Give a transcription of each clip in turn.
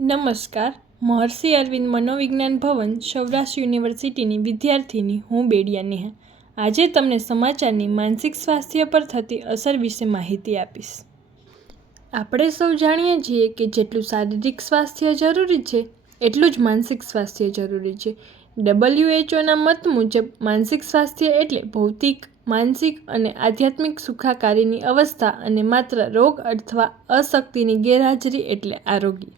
નમસ્કાર. મહર્ષિ અરવિંદ મનોવિજ્ઞાન ભવન સૌરાષ્ટ્ર યુનિવર્સિટીની વિદ્યાર્થીની હું બેડિયા નેહા. આજે તમને સમાચારની માનસિક સ્વાસ્થ્ય પર થતી અસર વિશે માહિતી આપીશ. આપણે સૌ જાણીએ છીએ કે જેટલું શારીરિક સ્વાસ્થ્ય જરૂરી છે એટલું જ માનસિક સ્વાસ્થ્ય જરૂરી છે. WHO મત મુજબ માનસિક સ્વાસ્થ્ય એટલે ભૌતિક, માનસિક અને આધ્યાત્મિક સુખાકારીની અવસ્થા અને માત્ર રોગ અથવા અશક્તિની ગેરહાજરી એટલે આરોગ્ય.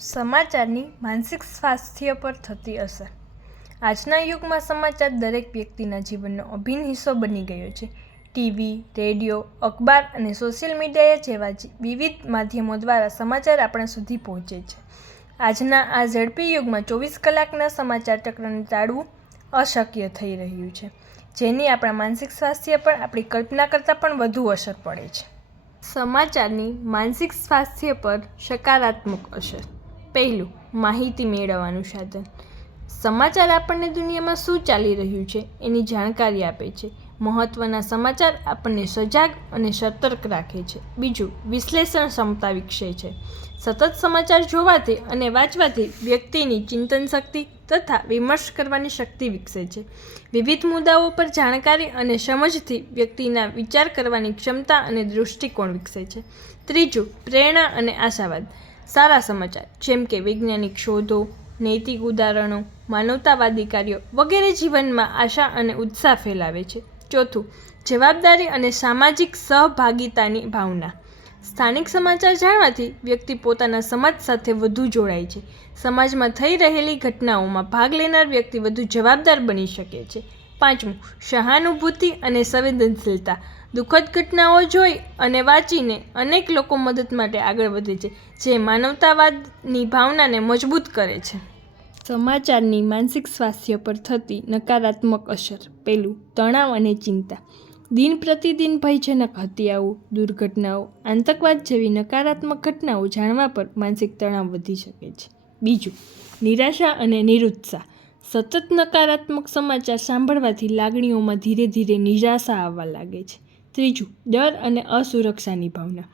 સમાચારની માનસિક સ્વાસ્થ્ય પર થતી અસર. આજના યુગમાં સમાચાર દરેક વ્યક્તિના જીવનનો અભિન્ન હિસ્સો બની ગયો છે. ટીવી, રેડિયો, અખબાર અને સોશિયલ મીડિયા જેવા વિવિધ માધ્યમો દ્વારા સમાચાર આપણા સુધી પહોંચે છે. આજના આ ઝડપી યુગમાં 24 કલાકના સમાચાર ચક્રને ટાળવું અશક્ય થઈ રહ્યું છે, જેની આપણા માનસિક સ્વાસ્થ્ય પર આપણી કલ્પના કરતાં પણ વધુ અસર પડે છે. સમાચારની માનસિક સ્વાસ્થ્ય પર સકારાત્મક અસર. પહેલું, માહિતી મેળવવાનું સાધન. સમાચાર આપણને દુનિયામાં શું ચાલી રહ્યું છે એની જાણકારી આપે છે. મહત્ત્વના સમાચાર આપણને સજાગ અને સતર્ક રાખે છે. બીજું, વિશ્લેષણ ક્ષમતા વિકસે છે. સતત સમાચાર જોવાથી અને વાંચવાથી વ્યક્તિની ચિંતન શક્તિ તથા વિમર્શ કરવાની શક્તિ વિકસે છે. વિવિધ મુદ્દાઓ પર જાણકારી અને સમજથી વ્યક્તિના વિચાર કરવાની ક્ષમતા અને દૃષ્ટિકોણ વિકસે છે. ત્રીજું, પ્રેરણા અને આશાવાદ. સારા સમાચાર જેમ કે વૈજ્ઞાનિક શોધો, નૈતિક ઉદાહરણો, માનવતાવાદી કાર્યો વગેરે જીવનમાં આશા અને ઉત્સાહ ફેલાવે છે. ચોથું, જવાબદારી અને સામાજિક સહભાગિતાની ભાવના. સ્થાનિક સમાચાર જાણવાથી વ્યક્તિ પોતાના સમાજ સાથે વધુ જોડાય છે. સમાજમાં થઈ રહેલી ઘટનાઓમાં ભાગ લેનાર વ્યક્તિ વધુ જવાબદાર બની શકે છે. પાંચમું, સહાનુભૂતિ અને સંવેદનશીલતા. દુઃખદ ઘટનાઓ જોઈ અને વાંચીને અનેક લોકો મદદ માટે આગળ વધે છે, જે માનવતાવાદની ભાવનાને મજબૂત કરે છે. સમાચારની માનસિક સ્વાસ્થ્ય પર થતી નકારાત્મક અસર. પહેલું, તણાવ અને ચિંતા. દિન પ્રતિદિન ભયજનક હત્યાઓ, દુર્ઘટનાઓ, આતંકવાદ જેવી નકારાત્મક ઘટનાઓ જાણવા પર માનસિક તણાવ વધી શકે છે. બીજું, નિરાશા અને નિરુત્સાહ. સતત નકારાત્મક સમાચાર સાંભળવાથી લાગણીઓમાં ધીરે ધીરે નિરાશા આવવા લાગે છે. ત્રીજું, ડર અને અસુરક્ષાની ભાવના.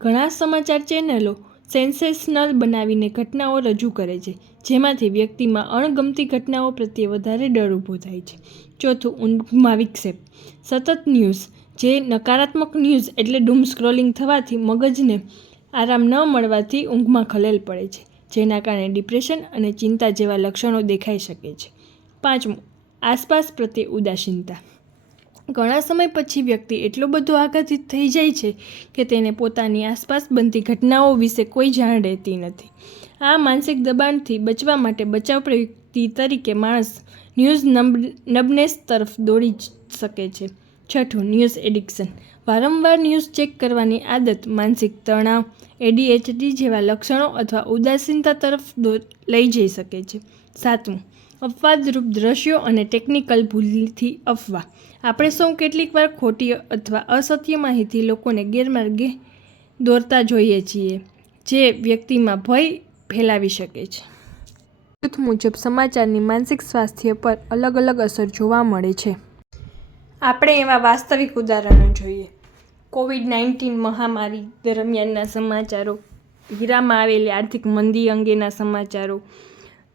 ઘણા સમાચાર ચેનલો સેન્સેશનલ બનાવીને ઘટનાઓ રજૂ કરે છે, જેમાંથી વ્યક્તિમાં અણગમતી ઘટનાઓ પ્રત્યે વધારે ડર ઊભો થાય છે. ચોથું, ઊંઘમાં વિક્ષેપ. સતત ન્યૂઝ જે નકારાત્મક ન્યૂઝ એટલે ડૂમ સ્ક્રોલિંગ થવાથી મગજને આરામ ન મળવાથી ઊંઘમાં ખલેલ પડે છે, જેના કારણે ડિપ્રેશન અને ચિંતા જેવા લક્ષણો દેખાઈ શકે છે. પાંચમું, આસપાસ પ્રત્યે ઉદાસીનતા. ઘણા સમય પછી વ્યક્તિ એટલો બધો આઘાતિત થઈ જાય છે કે તેને પોતાની આસપાસ બનતી ઘટનાઓ વિશે કોઈ જાણ રહેતી નથી. આ માનસિક દબાણથી બચવા માટે બચાવ પ્રવૃત્તિ તરીકે માણસ ન્યૂઝ નબનેસ તરફ દોડી શકે છે. છઠ્ઠું, ન્યૂઝ એડિક્શન. વારંવાર ન્યૂઝ ચેક કરવાની આદત માનસિક તણાવ, ADHD જેવા લક્ષણો અથવા ઉદાસીનતા તરફ લઈ જઈ શકે છે. સાતમું, અપવાદરૂપ દ્રશ્યો અને ટેકનિકલ ભૂલથી અફવા. આપણે સૌ કેટલીક વાર ખોટી અથવા અસત્ય માહિતી લોકોને ગેરમાર્ગે દોરતા જોઈએ છીએ, જે વ્યક્તિમાં ભય ફેલાવી શકે છે. જૂથ મુજબ સમાચારની માનસિક સ્વાસ્થ્ય પર અલગ અલગ અસર જોવા મળે છે. આપણે એવા વાસ્તવિક ઉદાહરણો જોઈએ. COVID-19 મહામારી દરમિયાનના સમાચારો, ઈરાનમાં આવેલી આર્થિક મંદી અંગેના સમાચારો,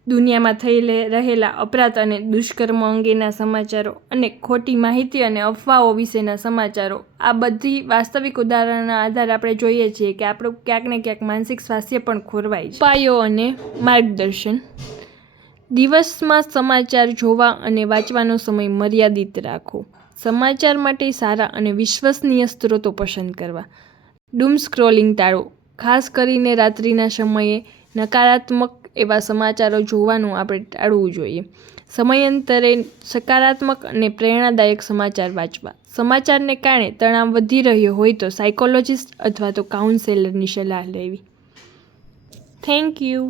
દુનિયામાં થઈ રહેલા અપરાધ અને દુષ્કર્મ અંગેના સમાચારો અને ખોટી માહિતી અને અફવાઓ વિશેના સમાચારો. આ બધી વાસ્તવિક ઉદાહરણોના આધારે આપણે જોઈએ છીએ કે આપણું ક્યાંક ને ક્યાંક માનસિક સ્વાસ્થ્ય પણ ખોરવાય છે. ઉપાયો અને માર્ગદર્શન. દિવસમાં સમાચાર જોવા અને વાંચવાનો સમય મર્યાદિત રાખો. સમાચાર માટે સારા અને વિશ્વસનીય સ્ત્રોતો પસંદ કરવા. ડૂમ સ્ક્રોલિંગ ટાળો. ખાસ કરીને રાત્રિના સમયે નકારાત્મક એવા સમાચારો જોવાનું આપણે ટાળવું જોઈએ. સમયાંતરે સકારાત્મક અને પ્રેરણાદાયક સમાચાર વાંચવા. સમાચારને કારણે તણાવ વધી રહ્યો હોય તો સાયકોલોજિસ્ટ અથવા તો કાઉન્સેલરની સલાહ લેવી. Thank you.